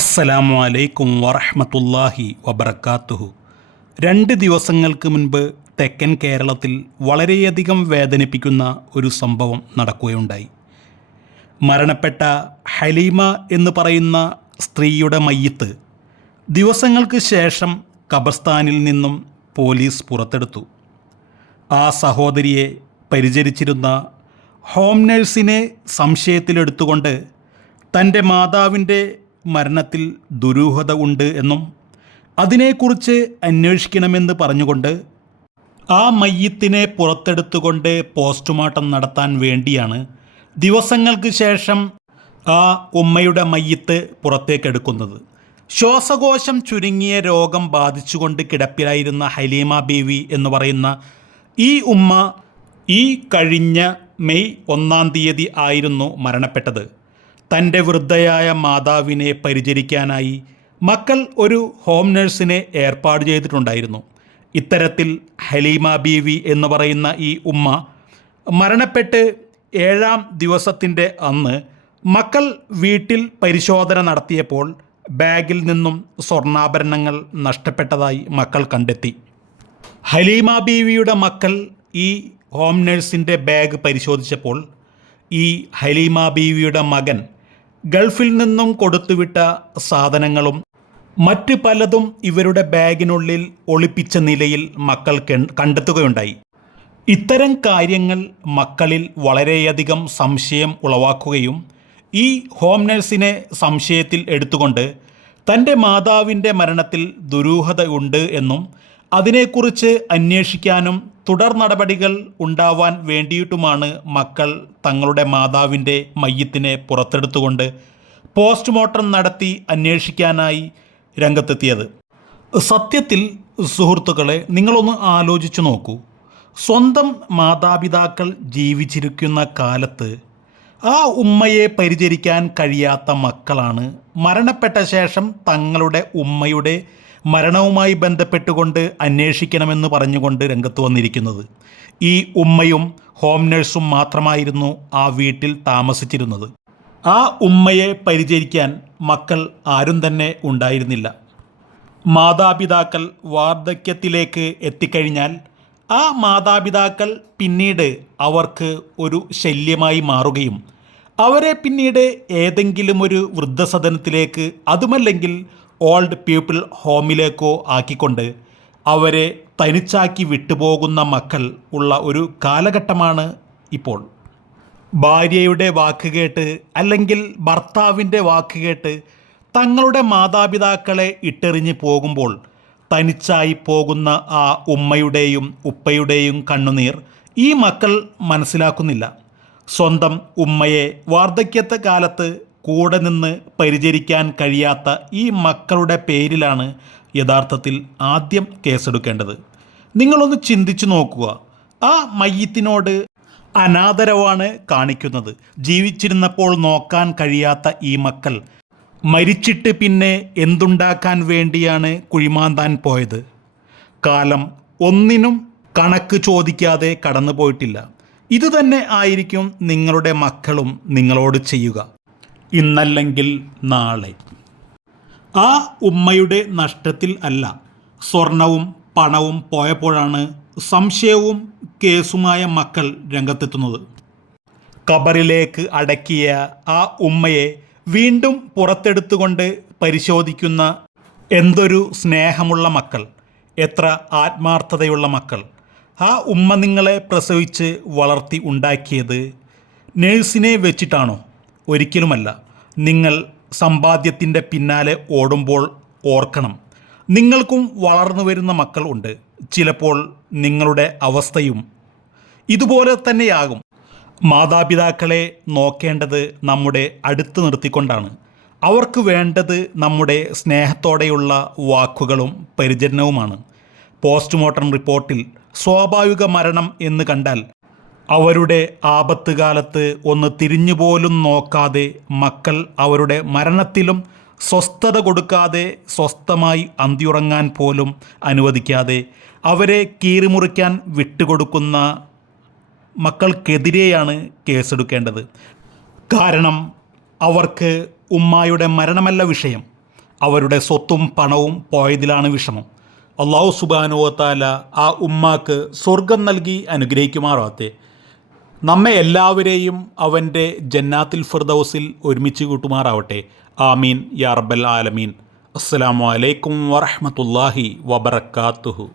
അസ്സലാമു അലൈക്കും വറഹമത്തല്ലാഹി വബർക്കാത്തുഹു രണ്ട് ദിവസങ്ങൾക്ക് മുൻപ് തെക്കൻ കേരളത്തിൽ വളരെയധികം വേദനിപ്പിക്കുന്ന ഒരു സംഭവം നടക്കുകയുണ്ടായി. മരണപ്പെട്ട ഹലീമ എന്ന് പറയുന്ന സ്ത്രീയുടെ മയ്യത്ത് ദിവസങ്ങൾക്ക് ശേഷം കബർസ്ഥാനിൽ നിന്നും പോലീസ് പുറത്തെടുത്തു. ആ സഹോദരിയെ പരിചരിച്ചിരുന്ന ഹോം നഴ്സിനെ സംശയത്തിലെടുത്തുകൊണ്ട് തന്റെ മാതാവിന്റെ മരണത്തിൽ ദുരൂഹത ഉണ്ട് എന്നും അതിനെക്കുറിച്ച് അന്വേഷിക്കണമെന്ന് പറഞ്ഞുകൊണ്ട് ആ മയ്യത്തിനെ പുറത്തെടുത്തുകൊണ്ട് പോസ്റ്റ്മോർട്ടം നടത്താൻ വേണ്ടിയാണ് ദിവസങ്ങൾക്ക് ശേഷം ആ ഉമ്മയുടെ മയ്യത്ത് പുറത്തേക്കെടുക്കുന്നത്. ശ്വാസകോശം ചുരുങ്ങിയ രോഗം ബാധിച്ചുകൊണ്ട് കിടപ്പിലായിരുന്ന ഹലീമ ബീവി എന്ന് പറയുന്ന ഈ ഉമ്മ ഈ കഴിഞ്ഞ മെയ് ഒന്നാം തീയതി ആയിരുന്നു മരണപ്പെട്ടത്. തന്റെ വൃദ്ധയായ മാതാവിനെ പരിചരിക്കാനായി മക്കൾ ഒരു ഹോം നഴ്സിനെ ഏർപ്പാട് ചെയ്തിട്ടുണ്ടായിരുന്നു. ഇത്തരത്തിൽ ഹലീമ ബീവി എന്ന് പറയുന്ന ഈ ഉമ്മ മരണപ്പെട്ട് ഏഴാം ദിവസത്തിന്റെ അന്ന് മക്കൾ വീട്ടിൽ പരിശോധന നടത്തിയപ്പോൾ ബാഗിൽ നിന്നും സ്വർണാഭരണങ്ങൾ നഷ്ടപ്പെട്ടതായി മക്കൾ കണ്ടെത്തി. ഹലീമ ബീവിയുടെ മക്കൾ ഈ ഹോം നഴ്സിന്റെ ബാഗ് പരിശോധിച്ചപ്പോൾ ഈ ഹലീമ ബീവിയുടെ മകൻ ഗൾഫിൽ നിന്നും കൊടുത്തുവിട്ട സാധനങ്ങളും മറ്റ് പലതും ഇവരുടെ ബാഗിനുള്ളിൽ ഒളിപ്പിച്ച നിലയിൽ മക്കൾ കണ്ടെത്തുകയുണ്ടായി. ഇത്തരം കാര്യങ്ങൾ മക്കളിൽ വളരെയധികം സംശയം ഉളവാക്കുകയും ഈ ഹോം നഴ്സിനെ സംശയത്തിൽ എടുത്തുകൊണ്ട് തന്റെ മാതാവിന്റെ മരണത്തിൽ ദുരൂഹതയുണ്ട് എന്നും അതിനെക്കുറിച്ച് അന്വേഷിക്കാനും തുടർ നടപടികൾ ഉണ്ടാവാൻ വേണ്ടിയിട്ടുമാണ് മക്കൾ തങ്ങളുടെ മാതാവിന്റെ മയ്യത്തിനെ പുറത്തെടുത്തുകൊണ്ട് പോസ്റ്റ്മോർട്ടം നടത്തി അന്വേഷിക്കാനായി രംഗത്തെത്തിയത്. സത്യത്തിൽ സുഹൃത്തുക്കളെ നിങ്ങളൊന്ന് ആലോചിച്ചു നോക്കൂ. സ്വന്തം മാതാപിതാക്കൾ ജീവിച്ചിരിക്കുന്ന കാലത്ത് ആ ഉമ്മയെ പരിചരിക്കാൻ കഴിയാത്ത മക്കളാണ് മരണപ്പെട്ട ശേഷം തങ്ങളുടെ ഉമ്മയുടെ മരണവുമായി ബന്ധപ്പെട്ടുകൊണ്ട് അന്വേഷിക്കണമെന്ന് പറഞ്ഞുകൊണ്ട് രംഗത്ത് വന്നിരിക്കുന്നത്. ഈ ഉമ്മയും ഹോം നഴ്സും മാത്രമായിരുന്നു ആ വീട്ടിൽ താമസിച്ചിരുന്നത്. ആ ഉമ്മയെ പരിചരിക്കാൻ മക്കൾ ആരും തന്നെ ഉണ്ടായിരുന്നില്ല. മാതാപിതാക്കൾ വാർദ്ധക്യത്തിലേക്ക് എത്തിക്കഴിഞ്ഞാൽ ആ മാതാപിതാക്കൾ പിന്നീട് അവർക്ക് ഒരു ശല്യമായി മാറുകയും അവരെ പിന്നീട് ഏതെങ്കിലും ഒരു വൃദ്ധസദനത്തിലേക്ക് അതുമല്ലെങ്കിൽ ഓൾഡ് പീപ്പിൾ ഹോമിലേക്കോ ആക്കിക്കൊണ്ട് അവരെ തനിച്ചാക്കി വിട്ടുപോകുന്ന മക്കൾ ഉള്ള ഒരു കാലഘട്ടമാണ് ഇപ്പോൾ. ഭാര്യയുടെ വാക്ക് കേട്ട് അല്ലെങ്കിൽ ഭർത്താവിന്റെ വാക്ക് കേട്ട് തങ്ങളുടെ മാതാപിതാക്കളെ ഇട്ടെറിഞ്ഞ് പോകുമ്പോൾ തനിച്ചായി പോകുന്ന ആ ഉമ്മയുടെയും ഉപ്പയുടെയും കണ്ണുനീർ ഈ മക്കൾ മനസ്സിലാക്കുന്നില്ല. സ്വന്തം ഉമ്മയെ വാർദ്ധക്യത്തെ കാലത്ത് കൂടെ നിന്ന് പരിചരിക്കാൻ കഴിയാത്ത ഈ മക്കളുടെ പേരിലാണ് യഥാർത്ഥത്തിൽ ആദ്യം കേസെടുക്കേണ്ടത്. നിങ്ങളൊന്ന് ചിന്തിച്ചു നോക്കുക. ആ മയ്യത്തിനോട് അനാദരവാണ് കാണിക്കുന്നത്. ജീവിച്ചിരുന്നപ്പോൾ നോക്കാൻ കഴിയാത്ത ഈ മക്കൾ മരിച്ചിട്ട് പിന്നെ എന്തുണ്ടാക്കാൻ വേണ്ടിയാണ് കുഴിമാന്താൻ പോയത്? കാലം ഒന്നിനും കണക്ക് ചോദിക്കാതെ കടന്നു പോയിട്ടില്ല ഇതുതന്നെ ആയിരിക്കും നിങ്ങളുടെ മക്കളും നിങ്ങളോട് ചെയ്യുക. ഇന്നല്ലെങ്കിൽ നാളെ. ആ ഉമ്മയുടെ നഷ്ടത്തിൽ അല്ല സ്വർണവും പണവും പോയപ്പോഴാണ് സംശയവും കേസുമായ മക്കൾ രംഗത്തെത്തുന്നത്. കബറിലേക്ക് അടക്കിയ ആ ഉമ്മയെ വീണ്ടും പുറത്തെടുത്തുകൊണ്ട് പരിശോധിക്കുന്ന എന്തൊരു സ്നേഹമുള്ള മക്കൾ എത്ര ആത്മാർത്ഥതയുള്ള മക്കൾ. ആ ഉമ്മ നിങ്ങളെ പ്രസവിച്ച് വളർത്തി ഉണ്ടാക്കിയത് നേഴ്സിനെ വെച്ചിട്ടാണോ? ഒരിക്കലുമല്ല. നിങ്ങൾ സമ്പാദ്യത്തിന്റെ പിന്നാലെ ഓടുമ്പോൾ ഓർക്കണം. നിങ്ങൾക്കും വളർന്നു വരുന്ന മക്കൾ ഉണ്ട്. ചിലപ്പോൾ നിങ്ങളുടെ അവസ്ഥയും ഇതുപോലെ തന്നെയാകും. മാതാപിതാക്കളെ നോക്കേണ്ടത് നമ്മുടെ അടുത്ത് നിർത്തിക്കൊണ്ടാണ്. അവർക്ക് വേണ്ടത് നമ്മുടെ സ്നേഹത്തോടെയുള്ള വാക്കുകളും പരിചരണവുമാണ്. പോസ്റ്റ്മോർട്ടം റിപ്പോർട്ടിൽ സ്വാഭാവിക മരണം എന്ന് കണ്ടാൽ അവരുടെ ആപത്ത് കാലത്ത് ഒന്ന് തിരിഞ്ഞുപോലും നോക്കാതെ മക്കൾ അവരുടെ മരണത്തിലും സ്വസ്ഥത കൊടുക്കാതെ സ്വസ്ഥമായി അന്തിയുറങ്ങാൻ പോലും അനുവദിക്കാതെ അവരെ കീറിമുറിക്കാൻ വിട്ടുകൊടുക്കുന്ന മക്കൾക്കെതിരെയാണ് കേസെടുക്കേണ്ടത്. കാരണം അവർക്ക് ഉമ്മായുടെ മരണമല്ല വിഷയം. അവരുടെ സ്വത്തും പണവും പോയതിലാണ് വിഷമം. അള്ളാഹു സുബാനുവത്താല ആ ഉമ്മാക്ക് സ്വർഗം നൽകി അനുഗ്രഹിക്കുമാറാത്തെ നമ്മെ എല്ലാവരെയും അവന്റെ ജന്നാത്തിൽ ഫിർദൗസിൽ ഒരുമിച്ച് കൂട്ടുമാറാവട്ടെ. ആമീൻ. യാ റബ്ബൽ ആലമീൻ. അസ്സലാമു അലൈക്കും വറഹ്മത്തുള്ളാഹി വബറകാതുഹു